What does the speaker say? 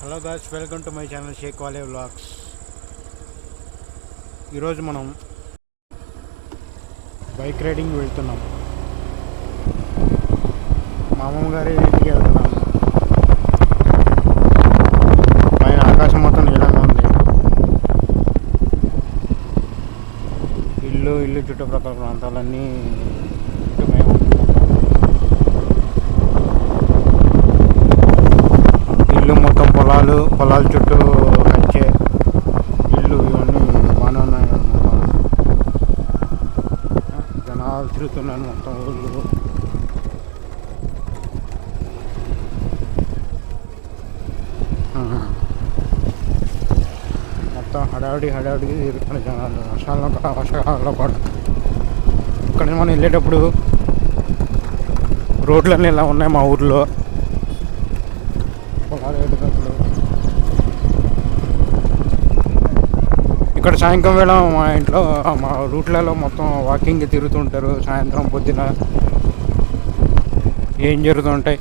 Hello guys, welcome to my channel Shaik వాలే vlogs. ఈరోజు మనం బైక్ రైడింగ్ వెళ్తున్నాం. మా అమ్మమ్మ గారి ఇంటికి వెళ్తున్నాం. పైన ఆకాశం మొత్తం నీలంగా ఉంది. ఇల్లు చుట్టుప్రక్కల ప్రాంతాలన్నీ మేము ఇల్లు మొత్తం పొలాల చుట్టూ వచ్చే ఇల్లు ఇవన్నీ బాగానే ఉన్నాయి కదా. మొత్తం జనాలు తిరుగుతున్నాను మొత్తం ఊళ్ళు. మొత్తం హడావిడిగా తిరుగుతున్న జనాలు. వర్షాకాలంలో కూడా ఇక్కడ మనం వెళ్ళేటప్పుడు రోడ్లన్నీ ఇలా ఉన్నాయి మా ఊర్లో. ఇక్కడ సాయంత్రం వేళ మా ఇంట్లో మా రూట్లలో మొత్తం వాకింగ్ తిరుగుతుంటారు. సాయంత్రం పొద్దున ఏం జరుగుతుంటాయి